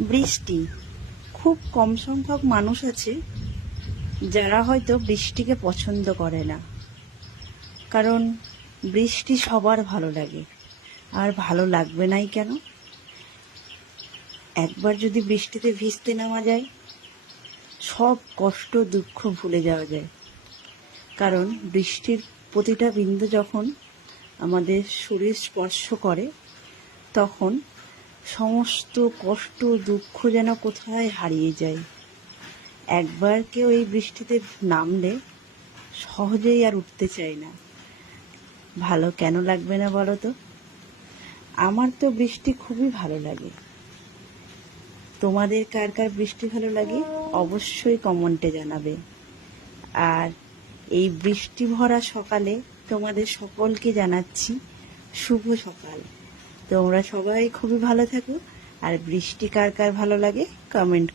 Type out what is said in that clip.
বৃষ্টি, খুব কম সংখ্যক মানুষ আছে যারা হয়তো বৃষ্টিকে পছন্দ করে না। কারণ বৃষ্টি সবার ভালো লাগে, আর ভালো লাগবে নাই কেন? একবার যদি বৃষ্টিতে ভিজতে নামা যায়, সব কষ্ট দুঃখ ভুলে যাওয়া যায়। কারণ বৃষ্টির প্রতিটা বিন্দু যখন আমাদের শরীর স্পর্শ করে, তখন সমস্ত কষ্ট দুঃখ যেন কোথায় হারিয়ে যায়। একবার কেউ এই বৃষ্টিতে নামলে সহজেই আর উঠতে চায় না। ভালো কেন লাগবে না বলো তো? আমার তো বৃষ্টি খুবই ভালো লাগে। তোমাদের কার কার বৃষ্টি ভালো লাগে অবশ্যই কমেন্টে জানাবে। আর এই বৃষ্টি ভরা সকালে তোমাদের সকলকে জানাচ্ছি শুভ সকাল। তোমরা সবাই খুবই ভালো থাকো। আর বৃষ্টি কার কার ভালো লাগে কমেন্ট